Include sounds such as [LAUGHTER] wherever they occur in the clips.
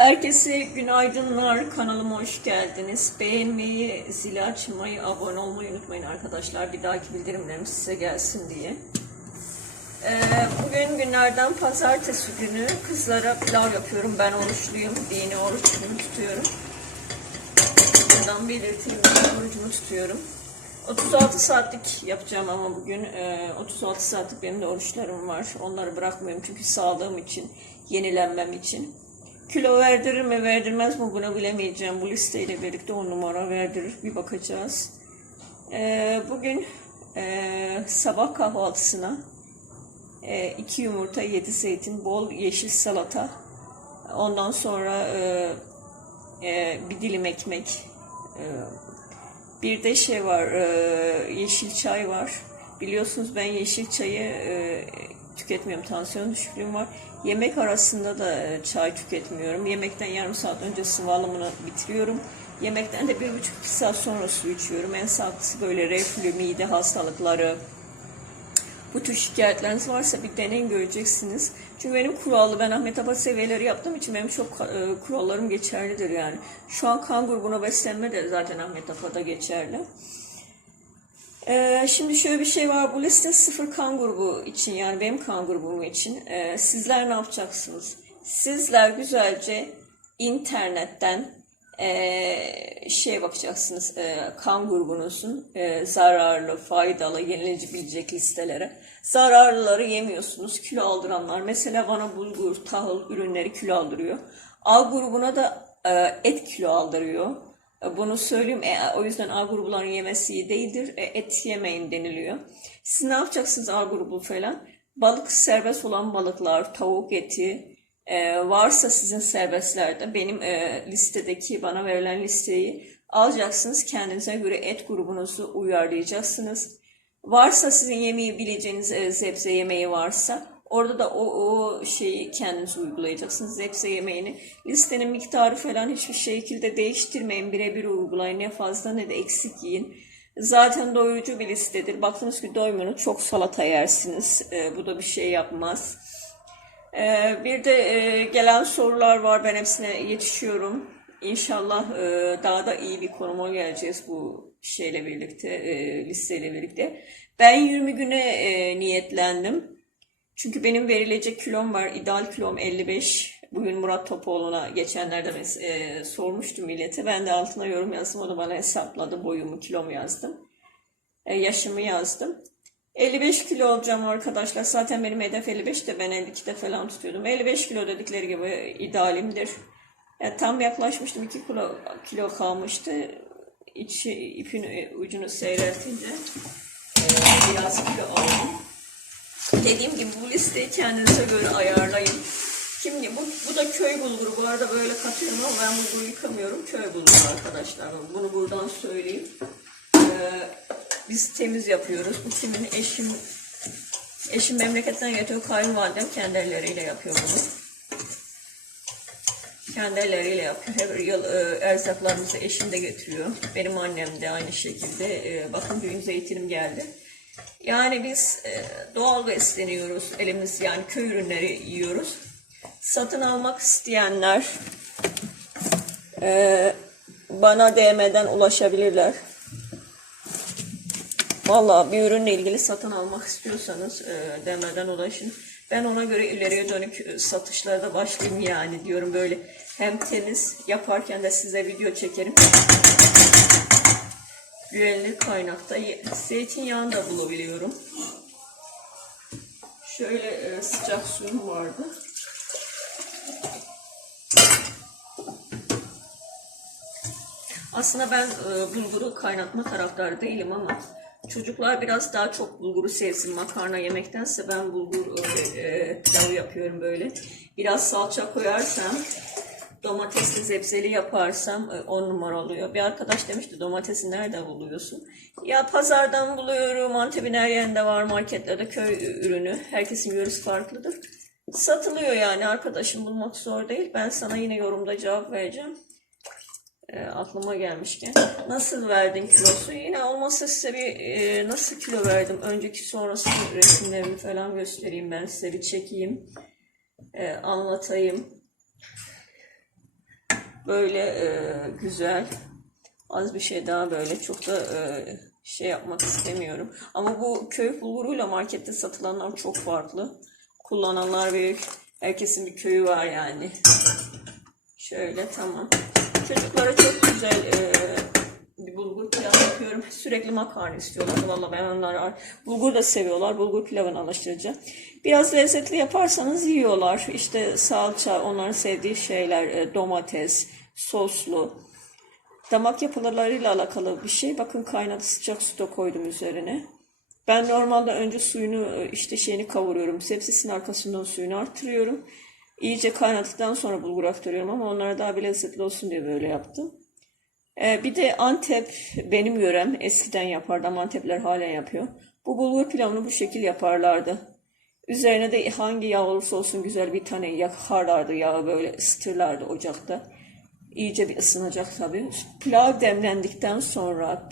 Herkese günaydınlar. Kanalıma hoş geldiniz. Beğenmeyi, zili açmayı, abone olmayı unutmayın arkadaşlar. Bir dahaki bildirimlerim size gelsin diye. Ee, bugün günlerden pazartesi günü kızlara pilav yapıyorum. Ben oruçluyum. Dini oruçluğumu tutuyorum. Buradan belirteyim. Orucumu tutuyorum. 36 saatlik yapacağım ama bugün e, 36 saatlik benim de oruçlarım var. Onları bırakmıyorum çünkü sağlığım için, yenilenmem için. Kilo verdirir mi verdirmez mi bunu bilemeyeceğim. Bu listeyle birlikte 10 numara verdirir. Bir bakacağız. E, bugün e, sabah kahvaltısına 2 yumurta, 7 zeytin, bol yeşil salata. Ondan sonra e, e, bir dilim ekmek, e, bir de şey var, e, yeşil çay var. Biliyorsunuz ben yeşil çayı e, tüketmiyorum, tansiyon düşüklüğüm var. Yemek arasında da e, çay tüketmiyorum. Yemekten yarım saat önce sıvı alımını bitiriyorum. Yemekten de bir buçuk iki saat sonra su içiyorum. En sağlıklısı böyle reflü, mide hastalıkları, bu tür şikayetleriniz varsa bir deneyin göreceksiniz. Çünkü benim kurallı, ben Ahmet Abad seviyeleri yaptığım için benim çok e, kurallarım geçerlidir yani. Şu an kan grubuna beslenme de zaten Ahmet Abad'a geçerli. E, şimdi şöyle bir şey var, bu liste sıfır kan grubu için yani benim kan grubum için. E, sizler ne yapacaksınız? Sizler güzelce internetten şeye bakacaksınız e, kan grubunuzun zararlı, faydalı, yenilebilecek listelere. Zararlıları yemiyorsunuz. Kilo aldıranlar mesela bana bulgur, tahıl ürünleri kilo aldırıyor. A grubuna da et kilo aldırıyor. E, Bunu söyleyeyim. E, o yüzden A grupların yemesi değildir. E, et yemeyin deniliyor. Siz ne yapacaksınız A grubu falan? Balık serbest olan balıklar, tavuk eti, e, varsa sizin serbestlerde benim e, listedeki bana verilen listeyi alacaksınız. Kendinize göre et grubunuzu uyarlayacaksınız. Varsa sizin yemeği bileceğiniz e, zebze yemeği varsa orada da o, o şeyi kendiniz uygulayacaksınız. Zebze yemeğini listenin miktarı falan hiçbir şekilde değiştirmeyin. Birebir uygulayın. Ne fazla ne de eksik yiyin. Zaten doyurucu bir listedir. Baktınız ki doymuyorsunuz çok salata yersiniz. E, bu da bir şey yapmaz. Ee, bir de e, gelen sorular var. Ben hepsine yetişiyorum. İnşallah e, daha da iyi bir konuma geleceğiz bu şeyle birlikte, e, listeyle birlikte. Ben 20 güne e, niyetlendim. Çünkü benim verilecek kilom var. İdeal kilom 55. Bugün Murat Topoğlu'na geçenlerde e, sormuştum millete. Ben de altına yorum yazdım. O da bana hesapladı. Boyumu, kilomu yazdım. E, yaşımı yazdım. 55 kilo olacağım arkadaşlar. Zaten benim hedef 55 de ben 52'de falan tutuyordum. 55 kilo dedikleri gibi idealimdir. Yani tam yaklaşmıştım. 2 kilo, kilo kalmıştı. İçi, ipin ucunu seyreltince e, biraz kilo aldım. Dediğim gibi bu listeyi kendinize göre ayarlayın. Şimdi bu, bu da köy bulguru. Bu arada böyle katıyorum ama ben bulguru yıkamıyorum. Köy bulguru arkadaşlar. Bunu buradan söyleyeyim. Ee, biz temiz yapıyoruz. Bu kimin eşim eşim memleketten getiriyor. Kayınvalidem kendi elleriyle yapıyor bunu. Kendi elleriyle yapıyor. Her yıl e, erzaklarımızı eşim de getiriyor. Benim annem de aynı şekilde. E, bakın düğün zeytinim geldi. Yani biz e, doğal besleniyoruz. Elimiz yani köy ürünleri yiyoruz. Satın almak isteyenler e, bana DM'den ulaşabilirler. Valla bir ürünle ilgili satın almak istiyorsanız e, demeden ulaşın. Ben ona göre ileriye dönük satışlarda başlayayım yani diyorum böyle hem temiz yaparken de size video çekerim. Güvenilir kaynakta zeytinyağını da bulabiliyorum. Şöyle e, sıcak suyum vardı. Aslında ben e, bulguru kaynatma taraftarı değilim ama çocuklar biraz daha çok bulguru sevsin makarna yemektense ben bulgur e, pilavı yapıyorum böyle. Biraz salça koyarsam domatesli zebzeli yaparsam 10 numara oluyor. Bir arkadaş demişti domatesi nerede buluyorsun? Ya pazardan buluyorum. Antep'in her yerinde var marketlerde köy ürünü. Herkesin yöresi farklıdır. Satılıyor yani arkadaşım bulmak zor değil. Ben sana yine yorumda cevap vereceğim. E, aklıma gelmişken. Nasıl verdin kilosu? Yine olmazsa size bir e, nasıl kilo verdim? Önceki sonrası resimlerimi falan göstereyim ben size bir çekeyim. E, anlatayım. Böyle e, güzel. Az bir şey daha böyle çok da e, şey yapmak istemiyorum. Ama bu köy bulguruyla markette satılanlar çok farklı. Kullananlar büyük. Herkesin bir köyü var yani. Şöyle tamam. Çocuklara çok güzel e, yapıyorum. Sürekli makarna istiyorlar. Vallahi ben onları bulgur da seviyorlar. Bulgur pilavını alıştıracağım. Biraz lezzetli yaparsanız yiyorlar. İşte salça, onların sevdiği şeyler, e, domates, soslu. Damak yapılarıyla alakalı bir şey. Bakın kaynadı sıcak su da koydum üzerine. Ben normalde önce suyunu e, işte şeyini kavuruyorum. Sepsisinin arkasından suyunu artırıyorum. İyice kaynadıktan sonra bulgur aktarıyorum ama onlara daha bir lezzetli olsun diye böyle yaptım. Ee, bir de Antep benim yörem eskiden yapardı ama Antepler halen yapıyor. Bu bulgur pilavını bu şekil yaparlardı. Üzerine de hangi yağ olursa olsun güzel bir tane yakarlardı yağı böyle ısıtırlardı ocakta. İyice bir ısınacak tabii. Pilav demlendikten sonra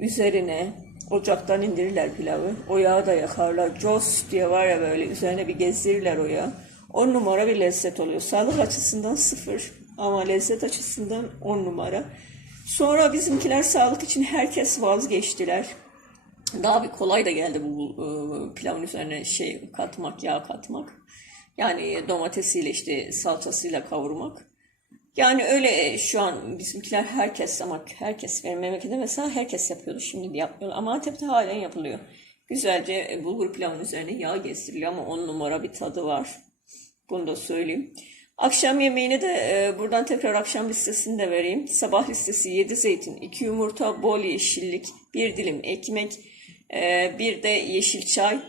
üzerine ocaktan indirirler pilavı. O yağı da yakarlar. Jos diye var ya böyle üzerine bir gezdirirler o yağı. On numara bir lezzet oluyor. Sağlık açısından sıfır ama lezzet açısından on numara. Sonra bizimkiler sağlık için herkes vazgeçtiler. Daha bir kolay da geldi bu e, pilavın üzerine şey katmak, yağ katmak. Yani domatesiyle işte salçasıyla kavurmak. Yani öyle e, şu an bizimkiler herkes ama herkes benim memlekette mesela herkes yapıyordu. Şimdi de yapmıyorlar ama Antep'te halen yapılıyor. Güzelce e, bulgur pilavın üzerine yağ gezdiriliyor ama on numara bir tadı var. Bunu da söyleyeyim. Akşam yemeğini de e, buradan tekrar akşam listesini de vereyim. Sabah listesi 7 zeytin, 2 yumurta, bol yeşillik, bir dilim ekmek, e, bir de yeşil çay.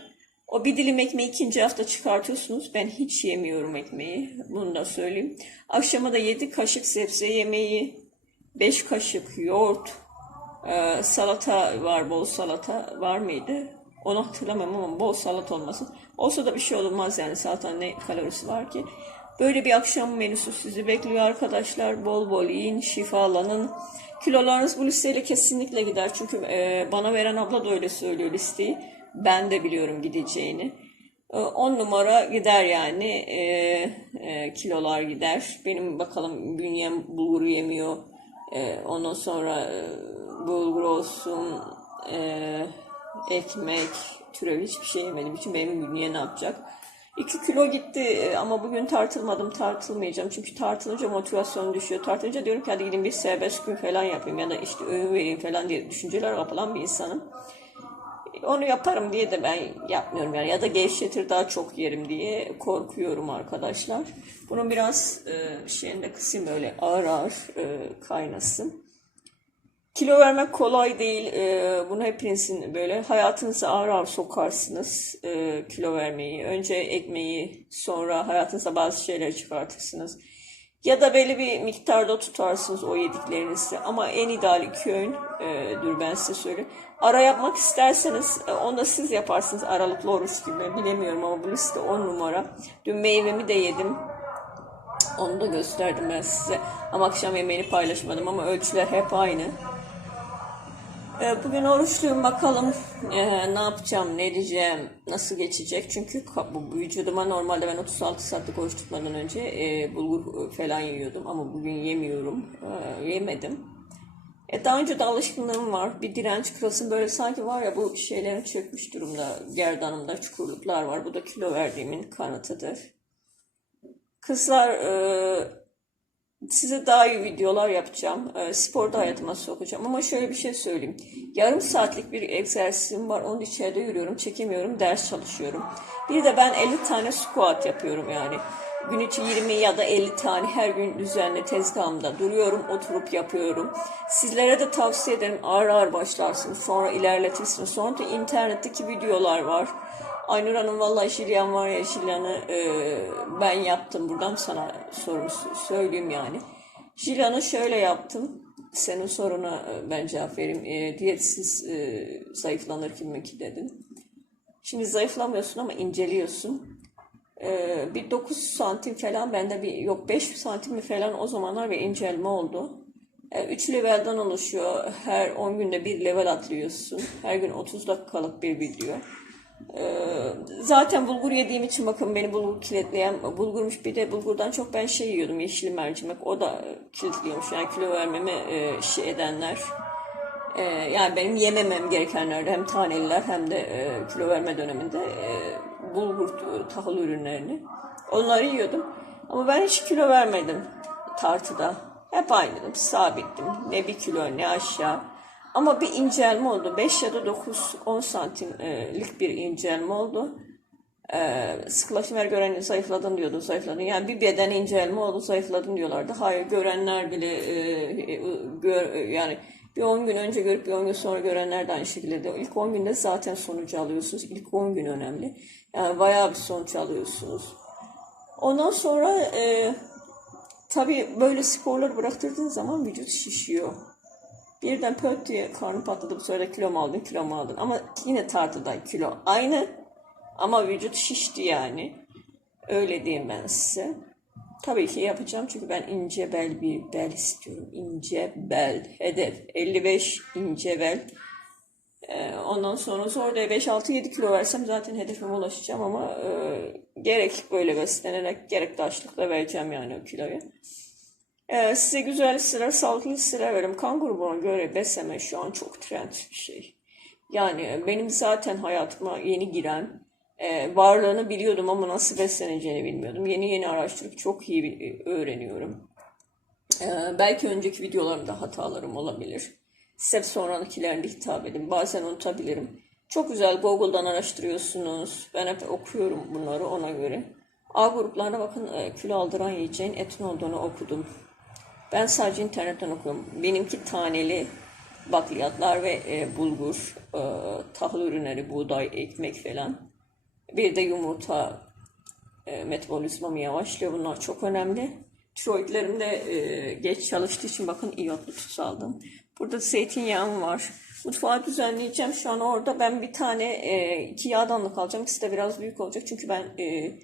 O bir dilim ekmeği ikinci hafta çıkartıyorsunuz. Ben hiç yemiyorum ekmeği. Bunu da söyleyeyim. Akşama da 7 kaşık sebze yemeği, 5 kaşık yoğurt, e, salata var, bol salata var mıydı? Onu hatırlamam ama bol salata olmasın. Olsa da bir şey olmaz yani salatanın ne kalorisi var ki. Böyle bir akşam menüsü sizi bekliyor arkadaşlar. Bol bol yiyin, şifalanın. Kilolarınız bu listeyle kesinlikle gider. Çünkü e, bana veren abla da öyle söylüyor listeyi. Ben de biliyorum gideceğini. 10 numara gider yani. E, e, kilolar gider. Benim bakalım bünyem bulgur yemiyor. E, ondan sonra e, bulgur olsun, e, ekmek, türev hiçbir şey yemediğim için benim bünye ne yapacak? 2 kilo gitti e, ama bugün tartılmadım tartılmayacağım çünkü tartılınca motivasyon düşüyor. Tartınca diyorum ki hadi gidin bir serbest gün falan yapayım ya da işte öğün vereyim falan diye düşünceler kapılan bir insanım. Onu yaparım diye de ben yapmıyorum yani ya da gevşetir daha çok yerim diye korkuyorum arkadaşlar. Bunun biraz e, şeyinde kısayım böyle ağır ağır e, kaynasın. Kilo vermek kolay değil. Ee, bunu hepinizin böyle hayatınıza ağır ağır sokarsınız e, kilo vermeyi. Önce ekmeği, sonra hayatınıza bazı şeyleri çıkartırsınız. Ya da belli bir miktarda tutarsınız o yediklerinizi. Ama en ideal iki öğündür ben size söyleyeyim. Ara yapmak isterseniz e, onu da siz yaparsınız aralıklı oruç gibi. Bilemiyorum ama bu liste 10 numara. Dün meyvemi de yedim. Onu da gösterdim ben size. Ama akşam yemeğini paylaşmadım ama ölçüler hep aynı. Ee, bugün oruçluyum bakalım ee, ne yapacağım, ne diyeceğim, nasıl geçecek. Çünkü bu vücuduma normalde ben 36 saatlik oruç tutmadan önce e, bulgur falan yiyordum ama bugün yemiyorum, e, yemedim. E, daha önce de alışkınlığım var. Bir direnç kırılsın böyle sanki var ya bu şeylerim çökmüş durumda. Gerdanımda çukurluklar var. Bu da kilo verdiğimin kanıtıdır. Kızlar e, size daha iyi videolar yapacağım. E, sporda hayatıma sokacağım. Ama şöyle bir şey söyleyeyim. Yarım saatlik bir egzersizim var. Onun içeride yürüyorum, çekemiyorum, ders çalışıyorum. Bir de ben 50 tane squat yapıyorum yani. Gün içi 20 ya da 50 tane her gün düzenli tezgahımda duruyorum, oturup yapıyorum. Sizlere de tavsiye ederim ağır ağır başlarsınız, sonra ilerletirsiniz. Sonra da internetteki videolar var. Aynur Hanım vallahi Şilyan var ya Şilyan'ı e, ben yaptım. Buradan sana sorumu söyleyeyim yani. Şilyan'ı şöyle yaptım. Senin soruna e, ben cevap vereyim. E, diyetsiz e, zayıflanır kim ki dedin. Şimdi zayıflamıyorsun ama inceliyorsun. E, bir 9 santim falan bende bir yok 5 santim mi falan o zamanlar bir incelme oldu. 3 e, levelden oluşuyor. Her 10 günde bir level atlıyorsun. Her gün 30 dakikalık bir video. Ee, zaten bulgur yediğim için bakın beni bulgur kilitleyen bulgurmuş. Bir de bulgurdan çok ben şey yiyordum yeşil mercimek. O da kilitliyormuş. Yani kilo vermeme şey edenler. e, yani benim yememem gerekenlerde hem taneliler hem de e, kilo verme döneminde e, bulgur tahıl ürünlerini. Onları yiyordum. Ama ben hiç kilo vermedim tartıda. Hep aynıydım, sabittim. Ne bir kilo ne aşağı. Ama bir incelme oldu. 5 ya da 9, 10 santimlik bir incelme oldu. Ee, sıkılaşma gören zayıfladın diyordu, zayıfladın. Yani bir beden incelme oldu, zayıfladın diyorlardı. Hayır, görenler bile e, e, gör, yani bir 10 gün önce görüp bir 10 gün sonra görenler de aynı şekilde de. İlk 10 günde zaten sonucu alıyorsunuz. İlk 10 gün önemli. Yani bayağı bir sonuç alıyorsunuz. Ondan sonra e, tabii böyle sporları bıraktırdığın zaman vücut şişiyor. Birden pöt diye karnım patladı bu de kilo mu aldın kilo mu aldın ama yine tartıda kilo aynı ama vücut şişti yani. Öyle diyeyim ben size. Tabii ki yapacağım çünkü ben ince bel bir bel istiyorum. İnce bel. Hedef 55 ince bel. Ee, ondan sonra sonra da 5-6-7 kilo versem zaten hedefime ulaşacağım ama e, gerek böyle beslenerek gerek de açlıkla vereceğim yani o kiloyu. Ee, size güzel listeler, sağlıklı listeler veririm. Kan grubuna göre besleme şu an çok trend bir şey. Yani benim zaten hayatıma yeni giren, e, varlığını biliyordum ama nasıl besleneceğini bilmiyordum. Yeni yeni araştırıp çok iyi bir- öğreniyorum. Ee, belki önceki videolarımda hatalarım olabilir. Size sonradakilerinde hitap edin. Bazen unutabilirim. Çok güzel Google'dan araştırıyorsunuz. Ben hep okuyorum bunları ona göre. A gruplarına bakın e, kilo aldıran yiyeceğin etin olduğunu okudum. Ben sadece internetten okuyorum. Benimki taneli bakliyatlar ve e, bulgur, e, tahıl ürünleri, buğday, ekmek falan. Bir de yumurta e, metabolizmamı yavaşlıyor. Bunlar çok önemli. Tiroidlerim de e, geç çalıştığı için bakın iyotlu tuz aldım. Burada zeytinyağım var. Mutfağı düzenleyeceğim. Şu an orada ben bir tane e, iki yağdanlık alacağım. İkisi de biraz büyük olacak. Çünkü ben e,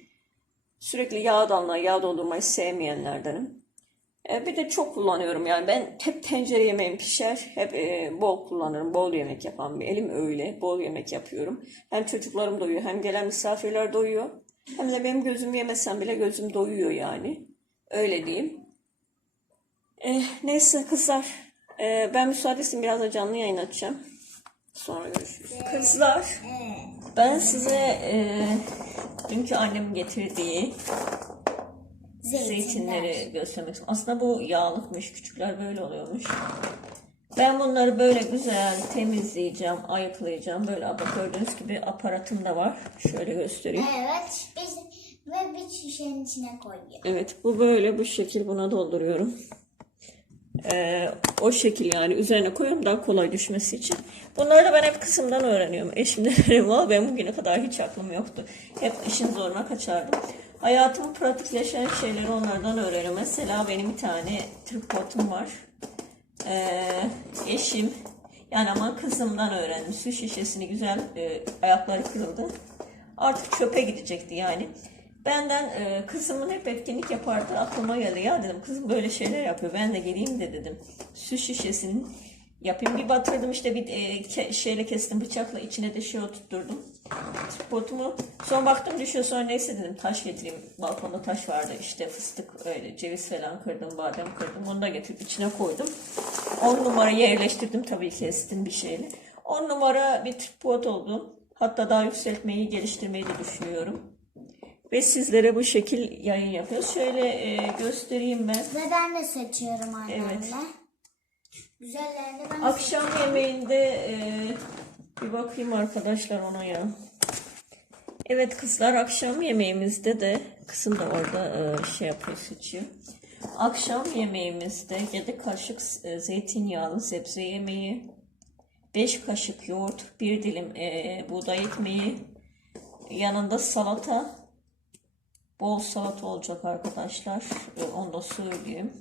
sürekli yağdanlığa yağ doldurmayı sevmeyenlerdenim. E, bir de çok kullanıyorum yani. Ben hep tencere yemeğim pişer hep e, bol kullanırım. Bol yemek yapan bir elim öyle. Bol yemek yapıyorum. Hem çocuklarım doyuyor hem gelen misafirler doyuyor. Hem de benim gözüm yemesem bile gözüm doyuyor yani. Öyle diyeyim. Eh, neyse kızlar. E, ben müsaade isteyin biraz da canlı yayın açacağım. Sonra görüşürüz. Kızlar ben size e, dünkü annemin getirdiği zeytinleri göstermek istiyorum. Aslında bu yağlıkmış. Küçükler böyle oluyormuş. Ben bunları böyle güzel temizleyeceğim, ayıklayacağım. Böyle bak gördüğünüz gibi aparatım da var. Şöyle göstereyim. Evet. Biz, ve bir şişenin içine koyuyor. Evet bu böyle bu şekil buna dolduruyorum. Ee, o şekil yani üzerine koyuyorum daha kolay düşmesi için. Bunları da ben hep kısımdan öğreniyorum. Eşimden [LAUGHS] öğreniyorum ben bugüne kadar hiç aklım yoktu. Hep işin zoruna kaçardım. Hayatımın pratikleşen şeyleri onlardan öğreniyorum. Mesela benim bir tane tripodum var. Ee, eşim yani ama kızımdan öğrendim. Su şişesini güzel e, ayakları kırıldı. Artık çöpe gidecekti yani. Benden e, kızımın hep etkinlik yapardı. Aklıma geldi. Ya dedim kızım böyle şeyler yapıyor. Ben de geleyim de dedim. Su şişesinin yapayım. Bir batırdım işte bir e, ke- şeyle kestim bıçakla içine de şey oturtturdum. Botumu son baktım düşüyor sonra neyse dedim taş getireyim. Balkonda taş vardı işte fıstık öyle ceviz falan kırdım badem kırdım. Onu da getirip içine koydum. 10 numara yerleştirdim tabii kestim bir şeyle. 10 numara bir tripod oldu. Hatta daha yükseltmeyi geliştirmeyi de düşünüyorum. Ve sizlere bu şekil yayın yapıyoruz. Şöyle e, göstereyim ben. Ve ben de seçiyorum annemle. Evet. Güzellerini ben Akşam yemeğinde e, bir bakayım arkadaşlar ona ya. Evet kızlar akşam yemeğimizde de kızım da orada e, şey yapıyor seçiyor. Akşam yemeğimizde 7 kaşık e, zeytinyağlı sebze yemeği, 5 kaşık yoğurt, 1 dilim e, buğday ekmeği, yanında salata, bol salata olacak arkadaşlar. E, onu da söyleyeyim.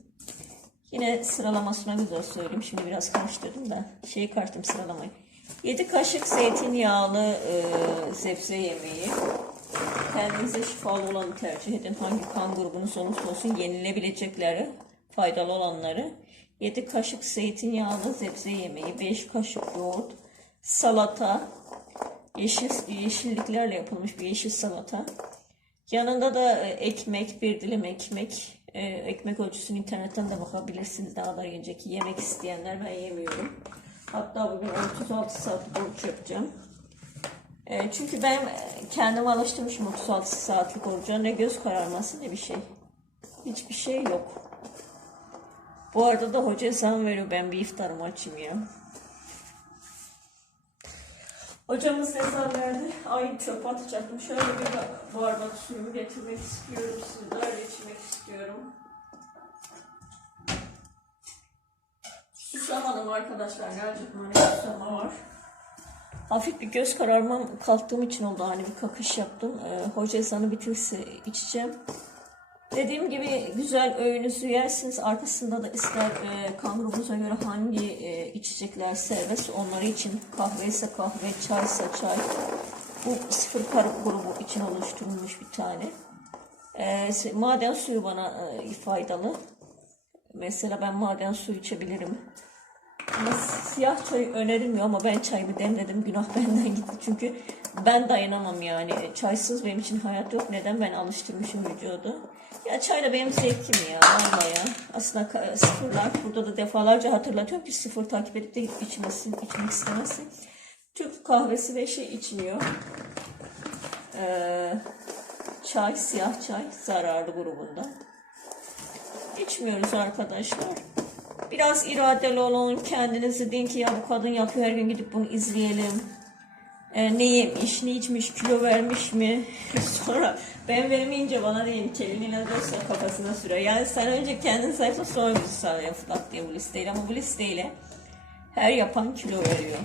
Yine sıralamasına güzel söyleyeyim. Şimdi biraz karıştırdım da şeyi karıştırdım sıralamayı. 7 kaşık zeytinyağlı e, sebze yemeği. Kendinize şifalı olanı tercih edin. Hangi kan grubunuz olursa olsun yenilebilecekleri, faydalı olanları. 7 kaşık zeytinyağlı sebze yemeği, 5 kaşık yoğurt, salata, Yeşil, yeşilliklerle yapılmış bir yeşil salata. Yanında da e, ekmek, bir dilim ekmek. E, ekmek ölçüsünü internetten de bakabilirsiniz. Daha da yiyecek yemek isteyenler ben yemiyorum. Hatta bugün 36 saat oruç yapacağım. E, çünkü ben e, kendime alıştırmışım 36 saatlik oruca. Ne göz kararması ne bir şey. Hiçbir şey yok. Bu arada da hoca zam veriyor. Ben bir iftarımı açayım ya. Hocamız ne verdi? Ay çöpe atacaktım. Şöyle bir bardak suyumu getirmek istiyorum. Sizlerle içmek istiyorum. Susamadım arkadaşlar. Gerçekten bir susama var. Hafif bir göz kararmam kalktığım için oldu. Hani bir kakış yaptım. Ee, hoca ezanı bitirse içeceğim. Dediğim gibi güzel öğünüzü yersiniz. Arkasında da ister e, kan grubunuza göre hangi e, içecekler serbest onları için kahve ise kahve, çay ise çay. Bu sıfır karı grubu için oluşturulmuş bir tane. E, maden suyu bana e, faydalı. Mesela ben maden suyu içebilirim. Ama siyah çay önerilmiyor ama ben çayımı demledim. Günah [LAUGHS] benden gitti çünkü ben dayanamam yani. Çaysız benim için hayat yok. Neden? Ben alıştırmışım vücudu. Ya çay da benim zevkim ya. Vallahi ya. Aslında sıfırlar. Burada da defalarca hatırlatıyorum ki sıfır takip edip de içmesin, içmek istemezsin. Türk kahvesi ve şey içmiyor. Ee, çay, siyah çay zararlı grubunda. İçmiyoruz arkadaşlar. Biraz iradeli olun kendinizi deyin ki ya bu kadın yapıyor her gün gidip bunu izleyelim. Ee, ne yemiş, ne içmiş, kilo vermiş mi? [LAUGHS] Sonra ben vermeyince bana deyin eline dosya kafasına sürer. Yani sen önce kendin sayfa sonra bizi sağlayan fıdak diye bu listeyle ama bu listeyle her yapan kilo veriyor.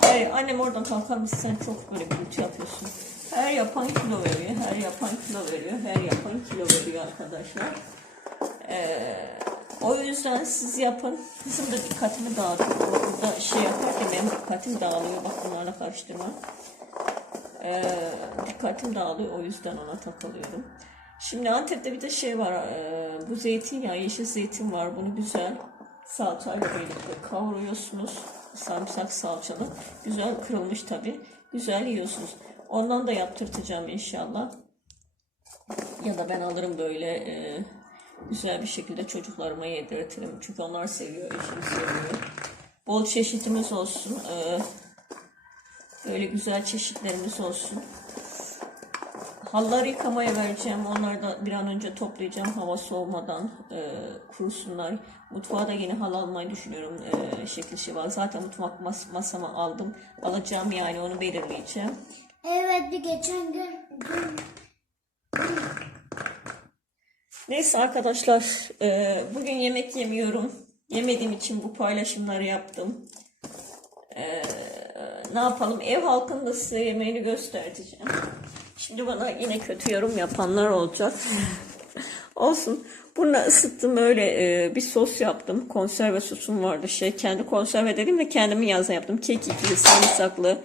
Her, annem oradan kalkar mısın sen çok böyle gürültü yapıyorsun. Her yapan kilo veriyor, her yapan kilo veriyor, her yapan kilo veriyor arkadaşlar. Ee, o yüzden siz yapın. Kızım da dikkatimi dağıtıyor. Burada şey yaparken benim dikkatim dağılıyor. Bak bunlarla karıştırma. Ee, dikkatim dağılıyor. O yüzden ona takılıyorum. Şimdi Antep'te bir de şey var. ee, bu zeytinyağı, yeşil zeytin var. Bunu güzel salçayla birlikte kavuruyorsunuz. Sarımsak salçalı. Güzel kırılmış tabi. Güzel yiyorsunuz. Ondan da yaptırtacağım inşallah. Ya da ben alırım böyle e, güzel bir şekilde çocuklarıma yedirtirim. Çünkü onlar seviyor, eşim seviyor. Bol çeşitimiz olsun. e, böyle güzel çeşitlerimiz olsun. Halları yıkamaya vereceğim. Onları da bir an önce toplayacağım hava soğumadan e, kurusunlar. Mutfağa da yeni hal almayı düşünüyorum. E, şekil şival. Zaten mutfak mas masama aldım. Alacağım yani onu belirleyeceğim. Evet bir geçen gün Neyse arkadaşlar, e, bugün yemek yemiyorum. Yemediğim için bu paylaşımları yaptım. E, ne yapalım? Ev halkının da size yemeğini göstereceğim. Şimdi bana yine kötü yorum yapanlar olacak. [LAUGHS] Olsun. Bunu ısıttım öyle e, bir sos yaptım. Konserve sosum vardı şey. Kendi konserve dedim de kendimi yazdan yaptım. Kekikli, sarımsaklı,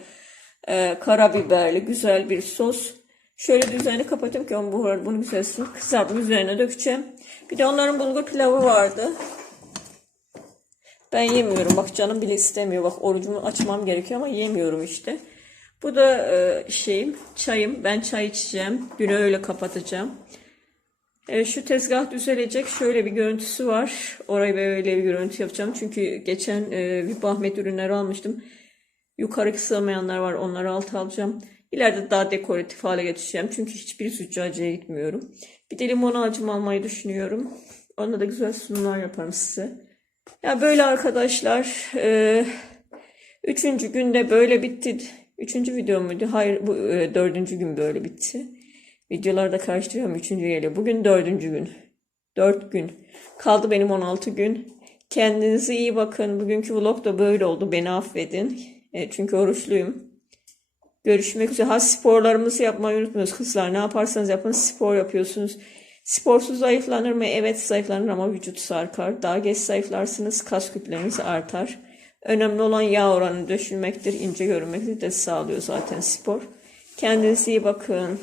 e, karabiberli güzel bir sos. Şöyle üzerini kapatıyorum ki onu buhar bunu güzelsin. Kızardım üzerine dökeceğim. Bir de onların bulgur pilavı vardı. Ben yemiyorum. Bak canım bile istemiyor. Bak orucumu açmam gerekiyor ama yemiyorum işte. Bu da e, şeyim, çayım. Ben çay içeceğim. Günü öyle kapatacağım. Evet, şu tezgah düzelecek. Şöyle bir görüntüsü var. Orayı böyle bir görüntü yapacağım. Çünkü geçen e, bir Bahmet ürünleri almıştım. Yukarı sığmayanlar var. Onları alt alacağım. İleride daha dekoratif hale getireceğim. Çünkü hiçbir züccacıya gitmiyorum. Bir de limon ağacımı almayı düşünüyorum. Onda da güzel sunumlar yaparım size. Ya böyle arkadaşlar. e, üçüncü günde böyle bitti. Üçüncü video muydu? Hayır bu e, dördüncü gün böyle bitti. Videolarda karıştırıyorum. Üçüncü geliyor. Bugün dördüncü gün. Dört gün. Kaldı benim 16 gün. Kendinize iyi bakın. Bugünkü vlog da böyle oldu. Beni affedin. E, çünkü oruçluyum. Görüşmek üzere. Ha sporlarımızı yapmayı unutmuyoruz kızlar. Ne yaparsanız yapın spor yapıyorsunuz. Sporsuz zayıflanır mı? Evet zayıflanır ama vücut sarkar. Daha geç zayıflarsınız kas kütleniz artar. Önemli olan yağ oranını düşürmektir. ince görünmektir de sağlıyor zaten spor. Kendinize iyi bakın.